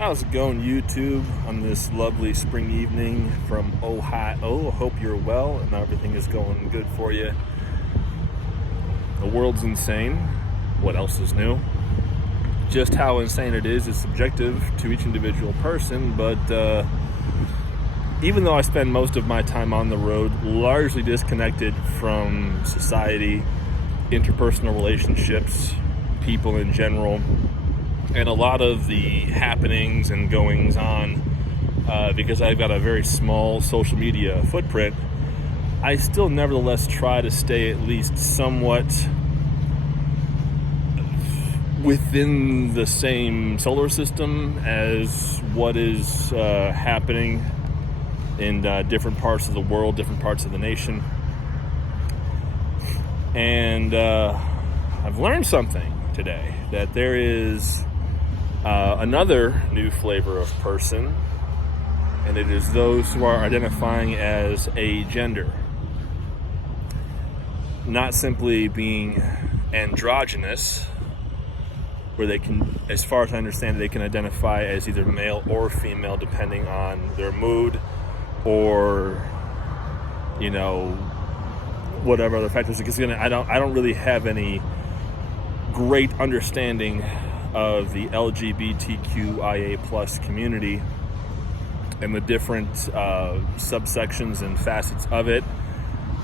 How's it going, YouTube, on this lovely spring evening from Ohio? Hope you're well and everything is going good for you. The world's insane. What else is new? Just how insane it is subjective to each individual person, but even though I spend most of my time on the road, largely disconnected from society, interpersonal relationships, people in general, and a lot of the happenings and goings on, because I've got a very small social media footprint, I still nevertheless try to stay at least somewhat within the same solar system as what is happening in different parts of the world, different parts of the nation. And I've learned something today, that there is another new flavor of person, and it is those who are identifying as agender. Not simply being androgynous, where they can, as far as I understand it, they can identify as either male or female depending on their mood or, whatever other factors. Because I don't really have any great understanding of the LGBTQIA plus community and the different subsections and facets of it.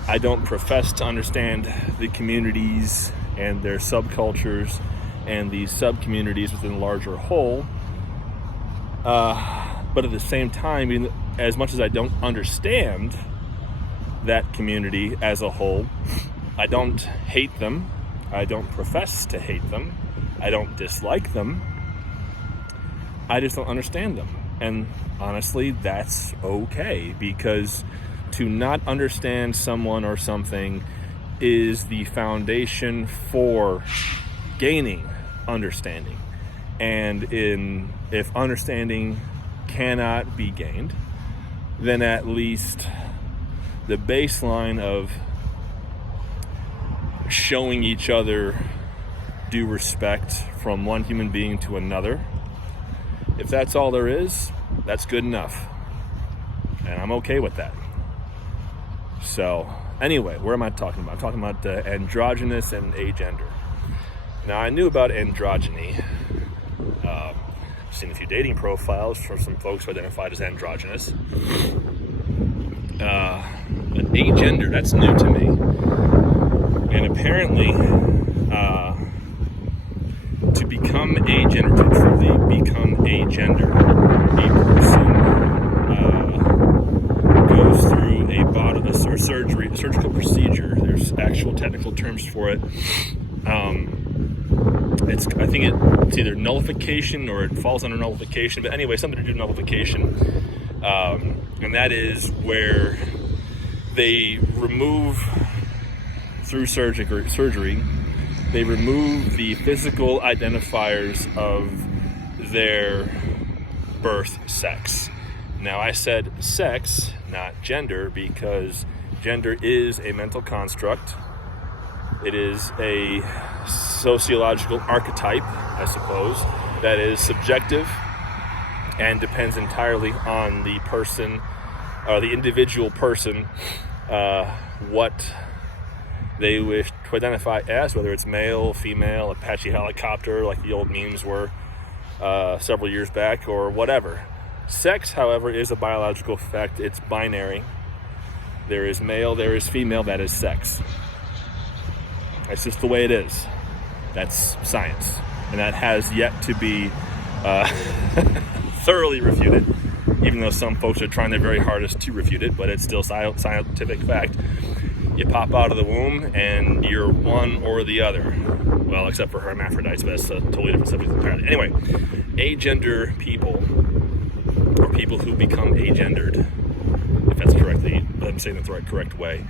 I don't profess to understand the communities and their subcultures and the sub-communities within the larger whole. But at the same time, as much as I don't understand that community as a whole, I don't hate them. I don't profess to hate them. I don't dislike them. I just don't understand them. And honestly, that's okay, because to not understand someone or something is the foundation for gaining understanding. And if understanding cannot be gained, then at least the baseline of showing each other due respect from one human being to another, if that's all there is, that's good enough. And I'm okay with that. So, anyway, where am I talking about? I'm talking about androgynous and agender. Now, I knew about androgyny. Seen a few dating profiles from some folks who identified as androgynous. But agender, that's new to me. And apparently, to become agender, to truly become agender, a person goes through a surgical procedure. There's actual technical terms for it. I think it's either nullification or it falls under nullification. But anyway, something to do with nullification. And that is where they remove, through surgery, they remove the physical identifiers of their birth sex. Now, I said sex, not gender, because gender is a mental construct. It is a sociological archetype, I suppose, that is subjective and depends entirely on the person, the individual person, what they wish to identify as, whether it's male, female, Apache helicopter, like the old memes were several years back, or whatever. Sex, however, is a biological fact. It's binary. There is male, there is female, that is sex. That's just the way it is. That's science. And that has yet to be thoroughly refuted, even though some folks are trying their very hardest to refute it, but it's still scientific fact. You pop out of the womb and you're one or the other. Well, except for hermaphrodites, but that's a totally different subject entirely. Anyway, agender people, or people who become agendered, if that's correctly, I'm saying that's the correct way,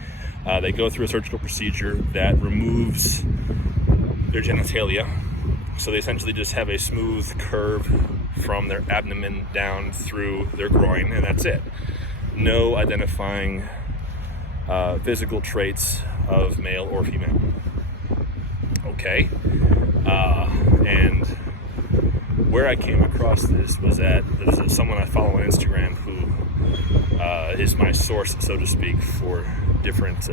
they go through a surgical procedure that removes their genitalia. So they essentially just have a smooth curve from their abdomen down through their groin, and that's it. No identifying physical traits of male or female. Okay. And where I came across this was that there's someone I follow on Instagram who is my source, so to speak, for different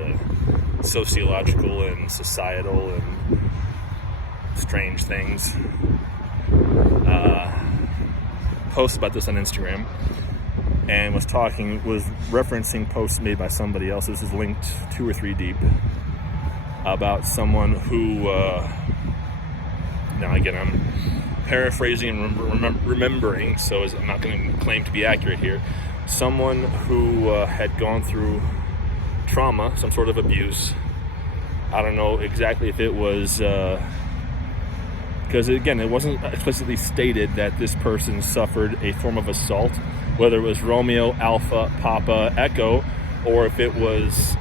sociological and societal and strange things. Posts about this on Instagram, and was referencing posts made by somebody else. This is linked 2 or 3 deep, about someone who, now again, I'm paraphrasing and remembering, so I'm not going to claim to be accurate here. Someone who had gone through trauma, some sort of abuse. I don't know exactly if it was, because again, it wasn't explicitly stated that this person suffered a form of assault, whether it was Romeo, Alpha, Papa, Echo, or if it was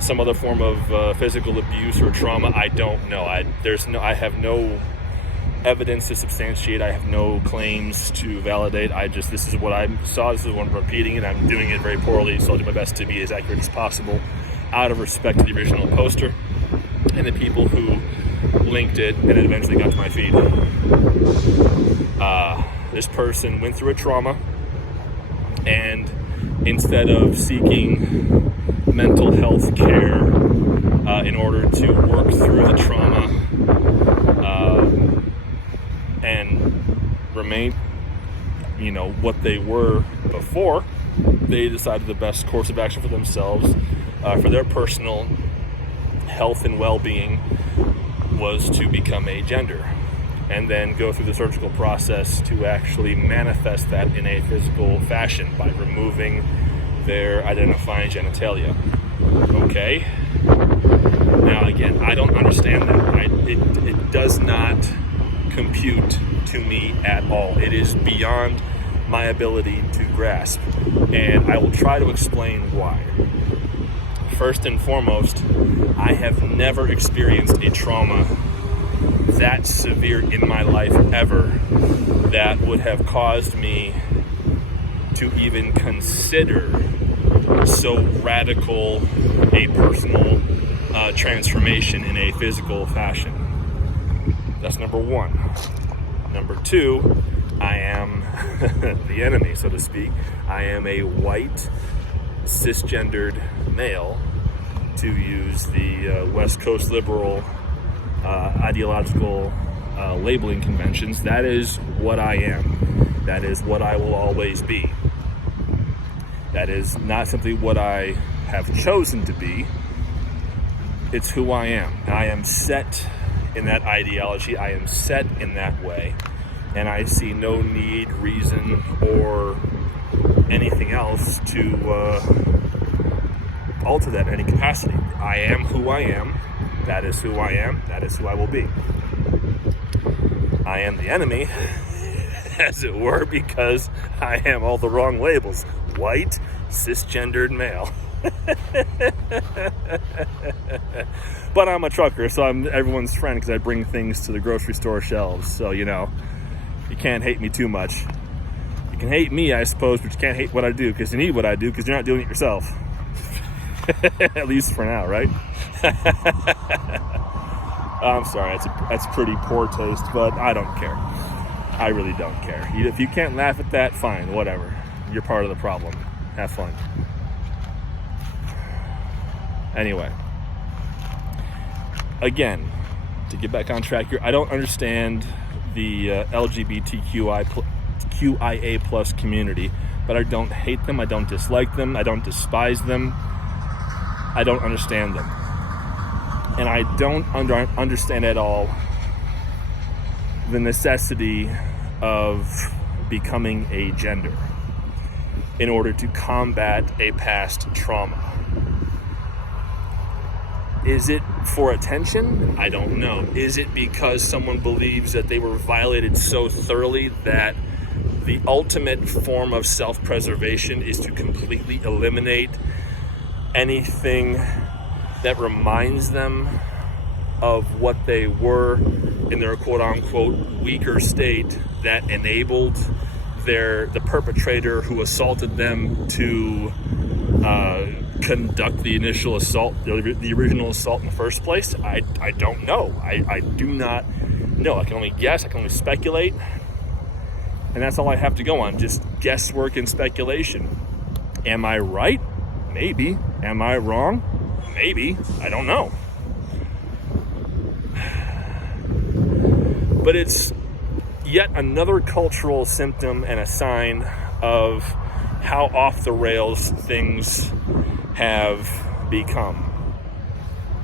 some other form of physical abuse or trauma. I don't know. I have no evidence to substantiate. I have no claims to validate. This is what I saw. This is what I'm repeating, and I'm doing it very poorly, so I'll do my best to be as accurate as possible out of respect to the original poster and the people who linked it, and it eventually got to my feed. This person went through a trauma, and instead of seeking mental health care in order to work through the trauma and remain, what they were before, they decided the best course of action for themselves, for their personal health and well-being, was to become agender, and then go through the surgical process to actually manifest that in a physical fashion by removing their identifying genitalia. Okay? Now again, I don't understand that. It does not compute to me at all. It is beyond my ability to grasp, and I will try to explain why. First and foremost, I have never experienced a trauma that severe in my life ever that would have caused me to even consider so radical a personal transformation in a physical fashion. That's number one. Number two, I am the enemy, so to speak. I am a white, cisgendered male, to use the West Coast liberal ideological labeling conventions. That is what I am. That is what I will always be. That is not simply what I have chosen to be. It's who I am. I am set in that ideology. I am set in that way. And I see no need, reason, or anything else to alter that in any capacity. I am who I am. That is who I am. That is who I will be. I am the enemy, as it were, because I am all the wrong labels. White, cisgendered male. But I'm a trucker, so I'm everyone's friend because I bring things to the grocery store shelves. So, you can't hate me too much. You can hate me, I suppose, but you can't hate what I do, because you need what I do, because you're not doing it yourself. At least for now, right? I'm sorry, that's pretty poor taste, but I don't care. I really don't care. If you can't laugh at that, fine, whatever. You're part of the problem. Have fun. Anyway, again, to get back on track here, I don't understand the LGBTQIA plus community, but I don't hate them, I don't dislike them, I don't despise them, I don't understand them. And I don't understand at all the necessity of becoming a gender in order to combat a past trauma. Is it for attention? I don't know. Is it because someone believes that they were violated so thoroughly that the ultimate form of self-preservation is to completely eliminate anything that reminds them of what they were in their quote-unquote weaker state that enabled the perpetrator who assaulted them to conduct the initial assault, the original assault in the first place? I don't know. I do not know. I can only guess. I can only speculate. And that's all I have to go on, just guesswork and speculation. Am I right? Maybe. Am I wrong? Maybe. I don't know. But it's yet another cultural symptom and a sign of how off the rails things have become.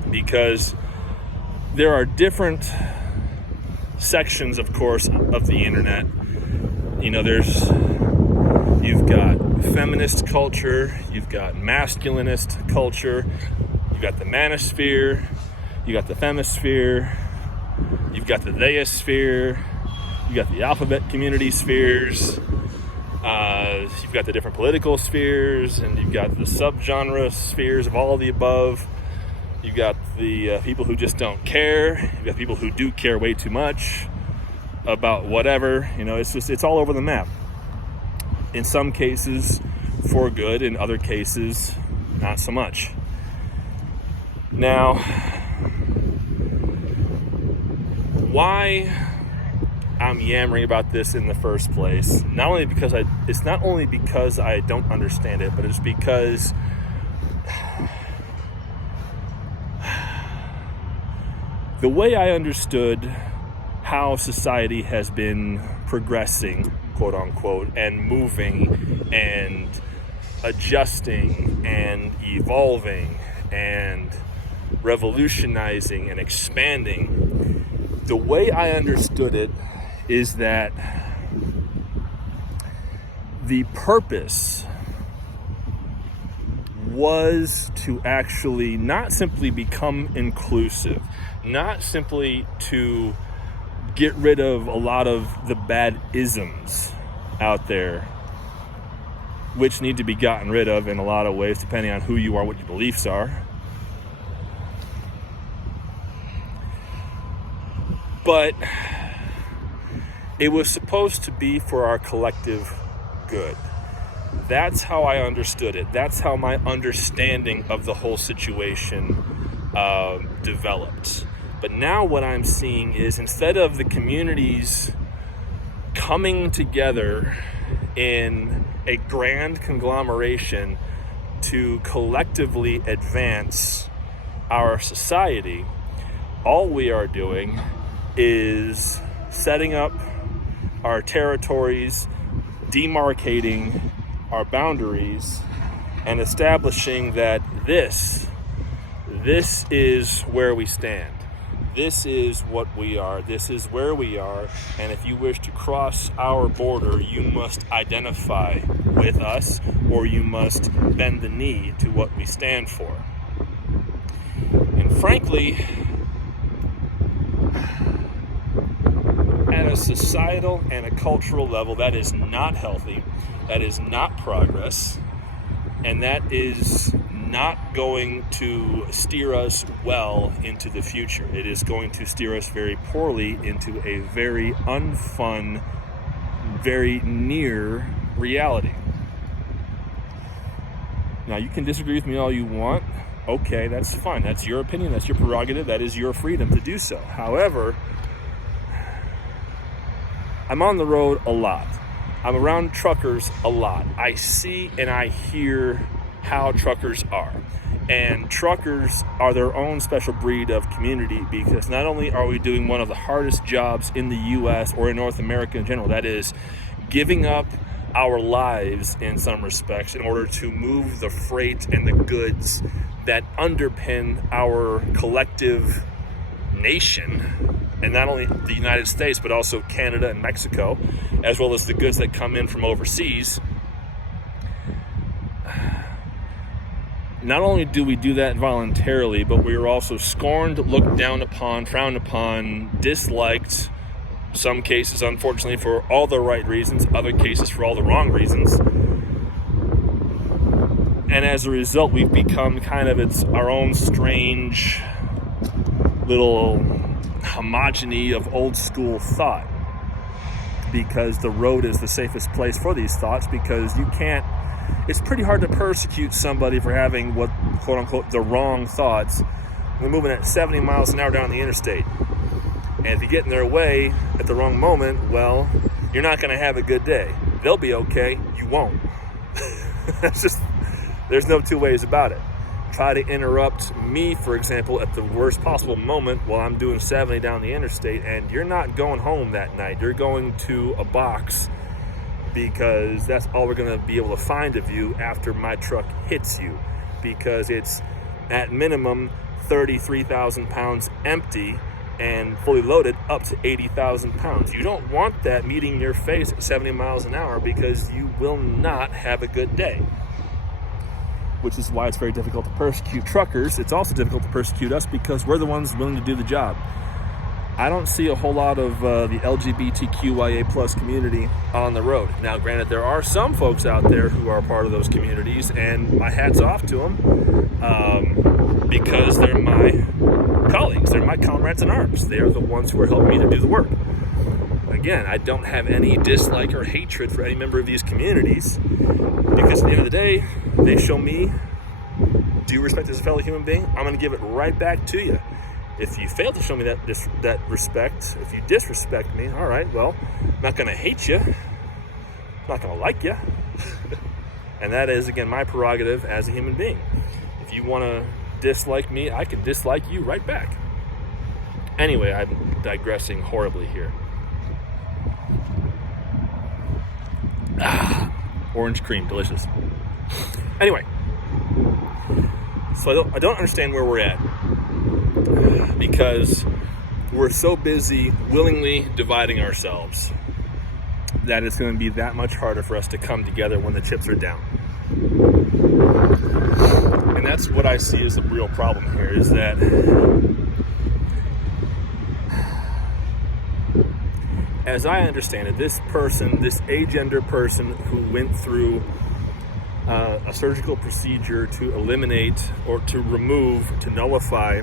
Because there are different sections, of course, of the internet. You know, you've got feminist culture, you've got masculinist culture, you've got the manosphere, you got the femisphere, you've got the theosphere, you've got the alphabet community spheres, you've got the different political spheres, and you've got the subgenre spheres of all of the above. You've got the people who just don't care. You've got people who do care way too much about whatever. You know, it's all over the map. In some cases, for good. In other cases, not so much. Now, why I'm yammering about this in the first place? It's not only because I don't understand it, but it's because the way I understood how society has been progressing, quote unquote, and moving and adjusting and evolving and revolutionizing and expanding, the way I understood it is that the purpose was to actually not simply become inclusive, not simply to get rid of a lot of the bad isms out there, which need to be gotten rid of in a lot of ways, depending on who you are, what your beliefs are. But it was supposed to be for our collective good. That's how I understood it. That's how my understanding of the whole situation developed. But now what I'm seeing is, instead of the communities coming together in a grand conglomeration to collectively advance our society, all we are doing is setting up our territories, demarcating our boundaries, and establishing that this is where we stand. This is what we are. This is where we are. And if you wish to cross our border, you must identify with us, or you must bend the knee to what we stand for. And frankly, at a societal and a cultural level, that is not healthy. That is not progress. And that is not going to steer us well into the future. It is going to steer us very poorly into a very unfun, very near reality. Now, you can disagree with me all you want. Okay, that's fine. That's your opinion. That's your prerogative. That is your freedom to do so. However, I'm on the road a lot. I'm around truckers a lot. I see and I hear how truckers are. And truckers are their own special breed of community, because not only are we doing one of the hardest jobs in the US or in North America in general, that is giving up our lives in some respects in order to move the freight and the goods that underpin our collective nation, and not only the United States, but also Canada and Mexico, as well as the goods that come in from overseas. Not only do we do that voluntarily, but we are also scorned, looked down upon, frowned upon, disliked, some cases, unfortunately, for all the right reasons, other cases for all the wrong reasons. And as a result, we've become kind of our own strange little homogeny of old school thought, because the road is the safest place for these thoughts, because it's pretty hard to persecute somebody for having what, quote unquote, the wrong thoughts. We're moving at 70 miles an hour down the interstate. And if you get in their way at the wrong moment, well, you're not going to have a good day. They'll be okay. You won't. That's just, there's no two ways about it. Try to interrupt me, for example, at the worst possible moment while I'm doing 70 down the interstate, and you're not going home that night. You're going to a box, because that's all we're going to be able to find of you after my truck hits you, because it's at minimum 33,000 pounds empty and fully loaded up to 80,000 pounds. You don't want that meeting your face at 70 miles an hour, because you will not have a good day. Which is why it's very difficult to persecute truckers. It's also difficult to persecute us because we're the ones willing to do the job. I don't see a whole lot of the LGBTQIA plus community on the road. Now, granted, there are some folks out there who are part of those communities, and my hat's off to them, because they're my colleagues. They're my comrades in arms. They are the ones who are helping me to do the work. Again, I don't have any dislike or hatred for any member of these communities, because at the end of the day, they show me due respect as a fellow human being. I'm going to give it right back to you. If you fail to show me that respect, if you disrespect me, all right, well, I'm not going to hate you. I'm not going to like you. And that is, again, my prerogative as a human being. If you want to dislike me, I can dislike you right back. Anyway, I'm digressing horribly here. Orange cream, delicious. Anyway, so I don't understand where we're at, because we're so busy willingly dividing ourselves that it's going to be that much harder for us to come together when the chips are down. And that's what I see as the real problem here, is that as I understand it, this person, this agender person who went through a surgical procedure to eliminate or to remove, to nullify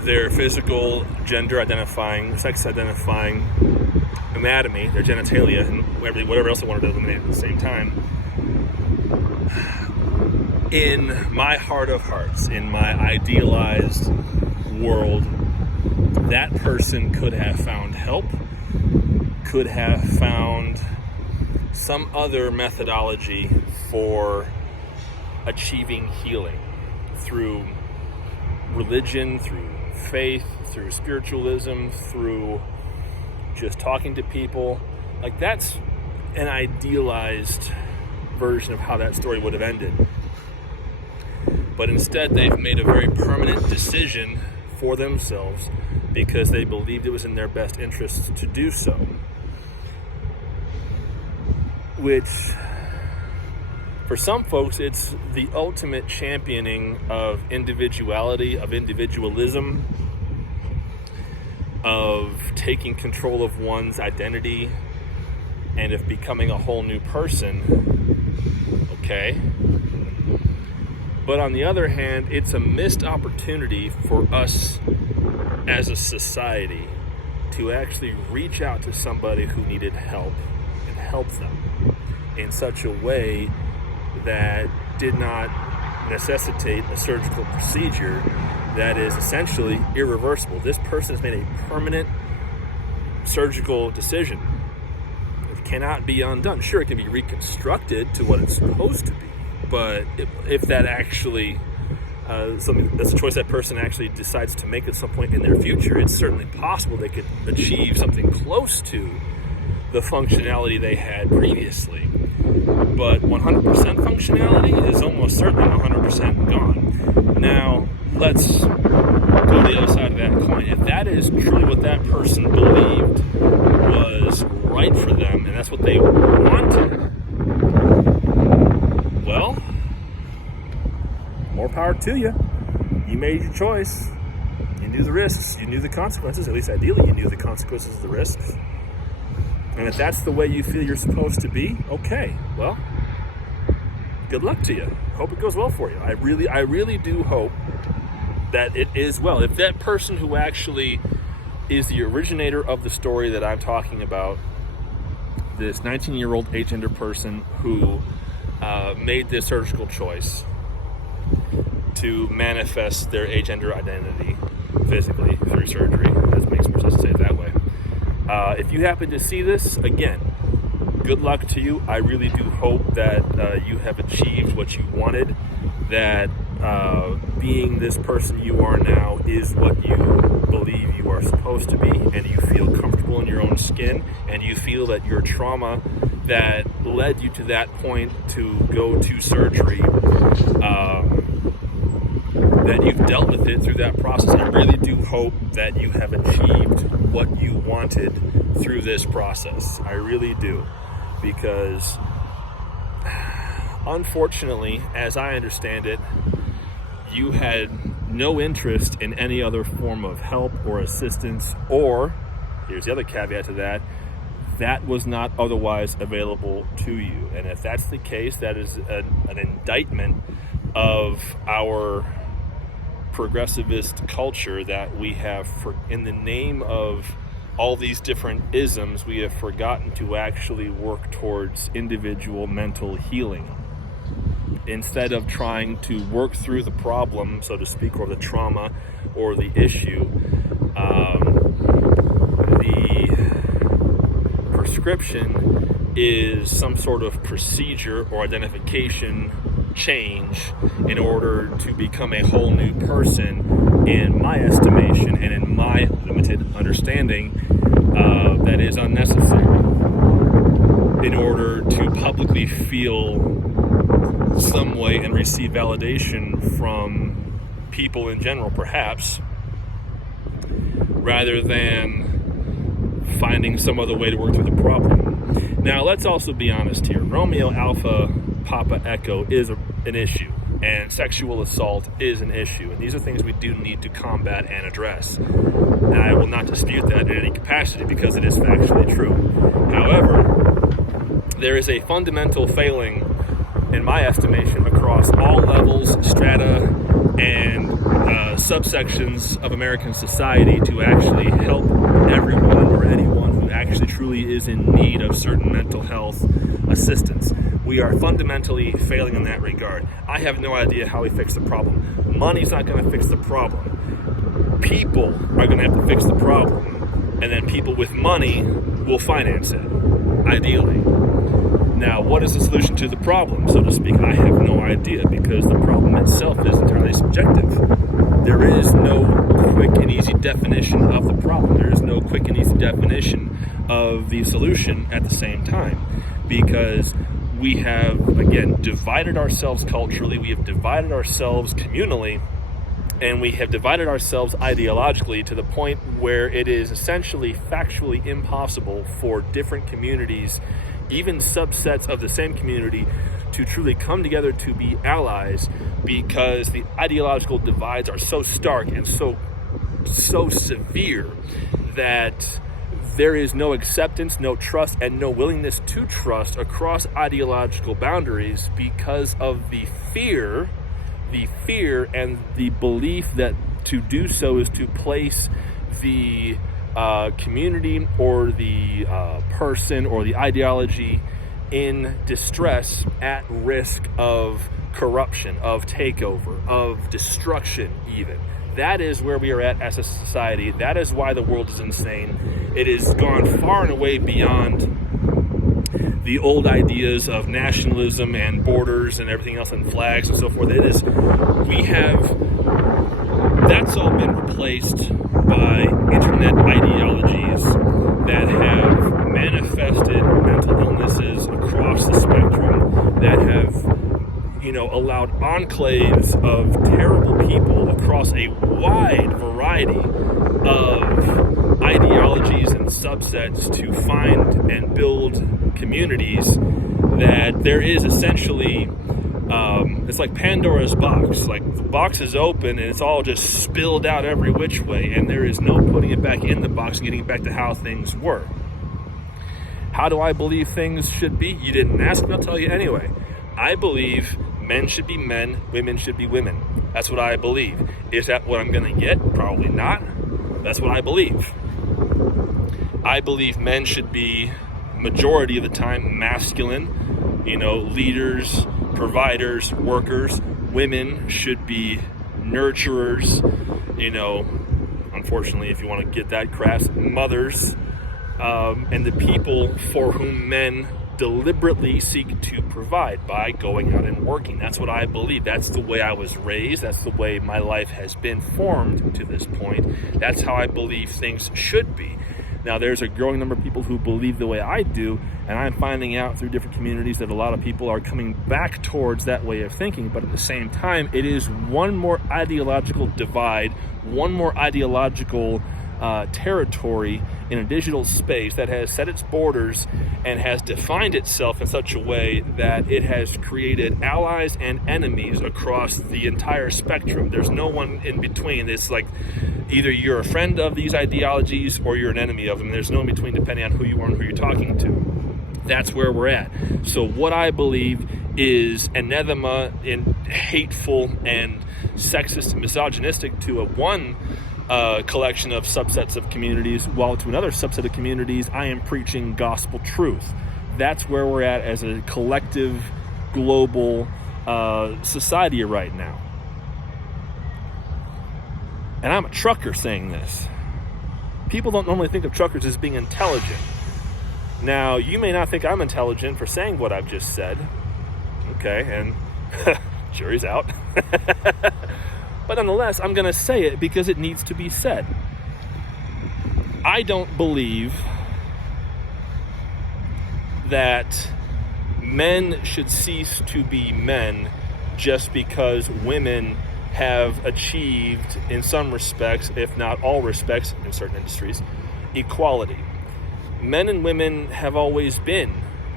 their physical, gender identifying, sex identifying anatomy, their genitalia, and whatever else they wanted to eliminate at the same time. In my heart of hearts, in my idealized world, that person could have found help, could have found some other methodology for achieving healing through religion, through faith, through spiritualism, through just talking to people. Like, that's an idealized version of how that story would have ended. But instead, they've made a very permanent decision for themselves because they believed it was in their best interest to do so. Which, for some folks, it's the ultimate championing of individuality, of individualism, of taking control of one's identity, and of becoming a whole new person. Okay? But on the other hand, it's a missed opportunity for us as a society to actually reach out to somebody who needed help and help them in such a way that did not necessitate a surgical procedure that is essentially irreversible. This person has made a permanent surgical decision. It cannot be undone. Sure, it can be reconstructed to what it's supposed to be, but if that actually that's a choice that person actually decides to make at some point in their future, it's certainly possible they could achieve something close to the functionality they had previously. But 100% functionality is almost certainly 100% gone. Now, let's go to the other side of that coin. If that is truly what that person believed was right for them, and that's what they wanted, well, more power to you. You made your choice. You knew the risks. You knew the consequences. At least ideally, you knew the consequences of the risks. And if that's the way you feel you're supposed to be, okay, well, good luck to you. Hope it goes well for you. I really do hope that it is well. If that person who actually is the originator of the story that I'm talking about, this 19-year-old agender person who made this surgical choice to manifest their agender identity physically through surgery, that makes more sense to say it that way, If you happen to see this, again, good luck to you. I really do hope that you have achieved what you wanted, that being this person you are now is what you believe you are supposed to be, and you feel comfortable in your own skin, and you feel that your trauma that led you to that point to go to surgery, that you've dealt with it through that process. I really do hope that you have achieved what you wanted through this process. I really do, because unfortunately, as I understand it, you had no interest in any other form of help or assistance, or, here's the other caveat to that, that was not otherwise available to you. And if that's the case, that is an indictment of our progressivist culture, that we have, in the name of all these different isms, we have forgotten to actually work towards individual mental healing. Instead of trying to work through the problem, so to speak, or the trauma or the issue, the prescription is some sort of procedure or identification change in order to become a whole new person, in my estimation and in my limited understanding, that is unnecessary in order to publicly feel some way and receive validation from people in general, perhaps, rather than finding some other way to work through the problem. Now, let's also be honest here. Romeo Alpha Papa Echo is an issue, and sexual assault is an issue, and these are things we do need to combat and address. And I will not dispute that in any capacity, because it is factually true. However, there is a fundamental failing, in my estimation, across all levels, strata, and subsections of American society to actually help everyone or anyone who actually truly is in need of certain mental health assistance. We are fundamentally failing in that regard. I have no idea how we fix the problem. Money's not going to fix the problem. People are going to have to fix the problem, and then people with money will finance it, ideally. Now, what is the solution to the problem, so to speak? I have no idea, because the problem itself is entirely subjective. There is no quick and easy definition of the problem. There is no quick and easy definition of the solution at the same time, because we have, again, divided ourselves culturally, we have divided ourselves communally, and we have divided ourselves ideologically to the point where it is essentially factually impossible for different communities, even subsets of the same community, to truly come together to be allies, because the ideological divides are so stark and so severe that there is no acceptance, no trust, and no willingness to trust across ideological boundaries, because of the fear and the belief that to do so is to place the community or the person or the ideology in distress, at risk of corruption, of takeover, of destruction even. That is where we are at as a society. That is why the world is insane. It has gone far and away beyond the old ideas of nationalism and borders and everything else, and flags and so forth. That's all been replaced by internet ideologies that have manifested mental illnesses across the spectrum, that have, allowed enclaves of terrible people across a wide variety of ideologies and subsets to find and build communities, that there is essentially, it's like Pandora's box. Like, the box is open and it's all just spilled out every which way, and there is no putting it back in the box and getting it back to how things were. How do I believe things should be? You didn't ask me, I'll tell you anyway. I believe men should be men, women should be women. That's what I believe. Is that what I'm going to get? Probably not. That's what I believe. I believe men should be, majority of the time, masculine, leaders, providers, workers. Women should be nurturers, unfortunately, if you want to get that crass, mothers, and the people for whom men deliberately seek to provide by going out and working. That's what I believe. That's the way I was raised. That's the way my life has been formed to this point. That's how I believe things should be. Now, there's a growing number of people who believe the way I do, and I'm finding out through different communities that a lot of people are coming back towards that way of thinking. But at the same time, it is one more ideological divide, one more ideological territory in a digital space that has set its borders and has defined itself in such a way that it has created allies and enemies across the entire spectrum. There's no one in between. It's like either you're a friend of these ideologies or you're an enemy of them. There's no in between depending on who you are and who you're talking to. That's where we're at. So what I believe is anathema and hateful and sexist and misogynistic to one collection of subsets of communities, while to another subset of communities, I am preaching gospel truth. That's where we're at as a collective, global society right now. And I'm a trucker saying this. People don't normally think of truckers as being intelligent. Now, you may not think I'm intelligent for saying what I've just said. Okay, and jury's out. But nonetheless, I'm going to say it because it needs to be said. I don't believe that men should cease to be men just because women have achieved, in some respects, if not all respects, in certain industries, equality. Men and women have always been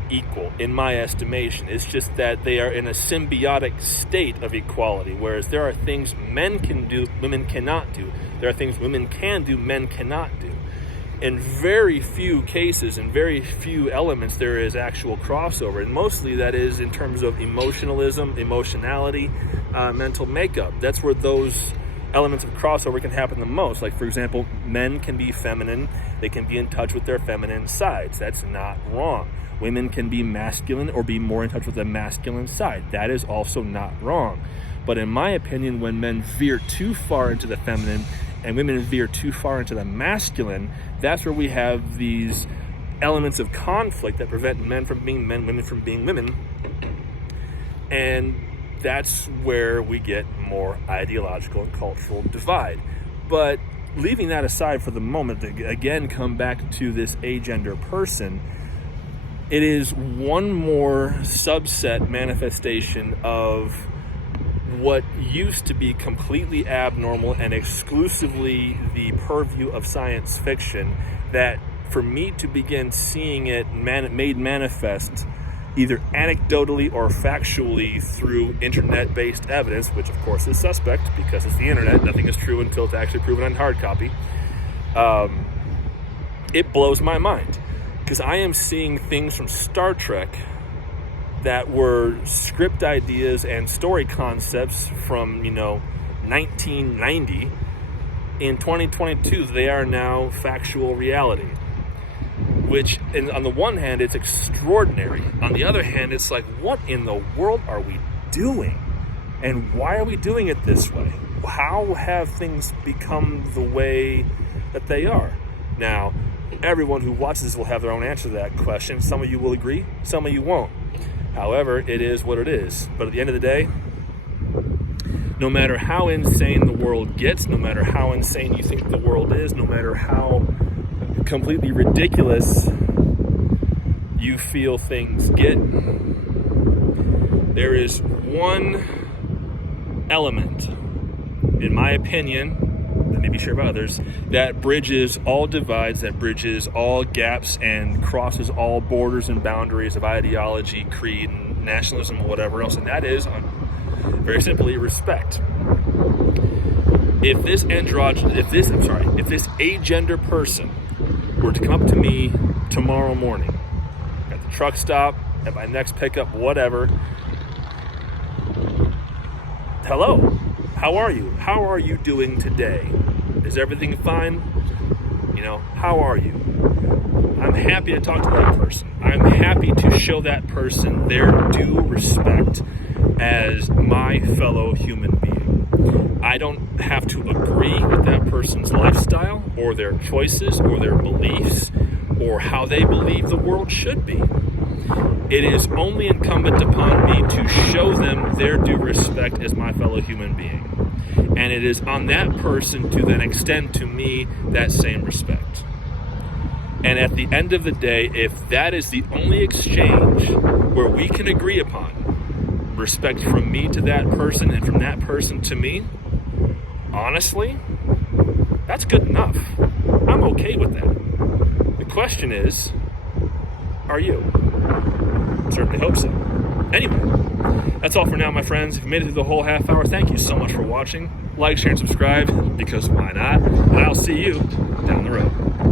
equal, in my estimation. It's just that they are in a symbiotic state of equality, whereas there are things men can do, women cannot do. There are things women can do, men cannot do. In very few cases, in very few elements, there is actual crossover, and mostly that is in terms of emotionalism, emotionality, mental makeup. That's where those elements of crossover can happen the most. Like, for example, men can be feminine, they can be in touch with their feminine sides. That's not wrong. Women can be masculine or be more in touch with the masculine side. That is also not wrong. But in my opinion, when men veer too far into the feminine and women veer too far into the masculine, that's where we have these elements of conflict that prevent men from being men, women from being women. And that's where we get more ideological and cultural divide. But leaving that aside for the moment, to again come back to this agender person, it is one more subset manifestation of what used to be completely abnormal and exclusively the purview of science fiction, that for me to begin seeing it made manifest either anecdotally or factually through internet-based evidence, which of course is suspect because it's the internet, nothing is true until it's actually proven on hard copy, it blows my mind. Because I am seeing things from Star Trek that were script ideas and story concepts from, 1990. In 2022, they are now factual reality. Which, on the one hand, it's extraordinary. On the other hand, it's like, what in the world are we doing? And why are we doing it this way? How have things become the way that they are? Now, everyone who watches this will have their own answer to that question. Some of you will agree, some of you won't. However, it is what it is. But at the end of the day, no matter how insane the world gets, no matter how insane you think the world is, no matter how completely ridiculous you feel things get, there is one element, in my opinion, that may be shared by others, that bridges all divides, that bridges all gaps, and crosses all borders and boundaries of ideology, creed, and nationalism, or whatever else, and that is, very simply, respect. If this agender person were to come up to me tomorrow morning at the truck stop, at my next pickup, whatever, hello, how are you? How are you doing today? Is everything fine? How are you? I'm happy to talk to that person. I'm happy to show that person their due respect as my fellow human being. I don't have to agree with that person's lifestyle or their choices or their beliefs or how they believe the world should be. It is only incumbent upon me to show them their due respect as my fellow human being. And it is on that person to then extend to me that same respect. And at the end of the day, if that is the only exchange where we can agree upon respect from me to that person and from that person to me, honestly, that's good enough. I'm okay with that. The question is, are you? Certainly hope so. Anyway, that's all for now, my friends. If you made it through the whole half hour, thank you so much for watching. Like, share, and subscribe, because why not? And I'll see you down the road.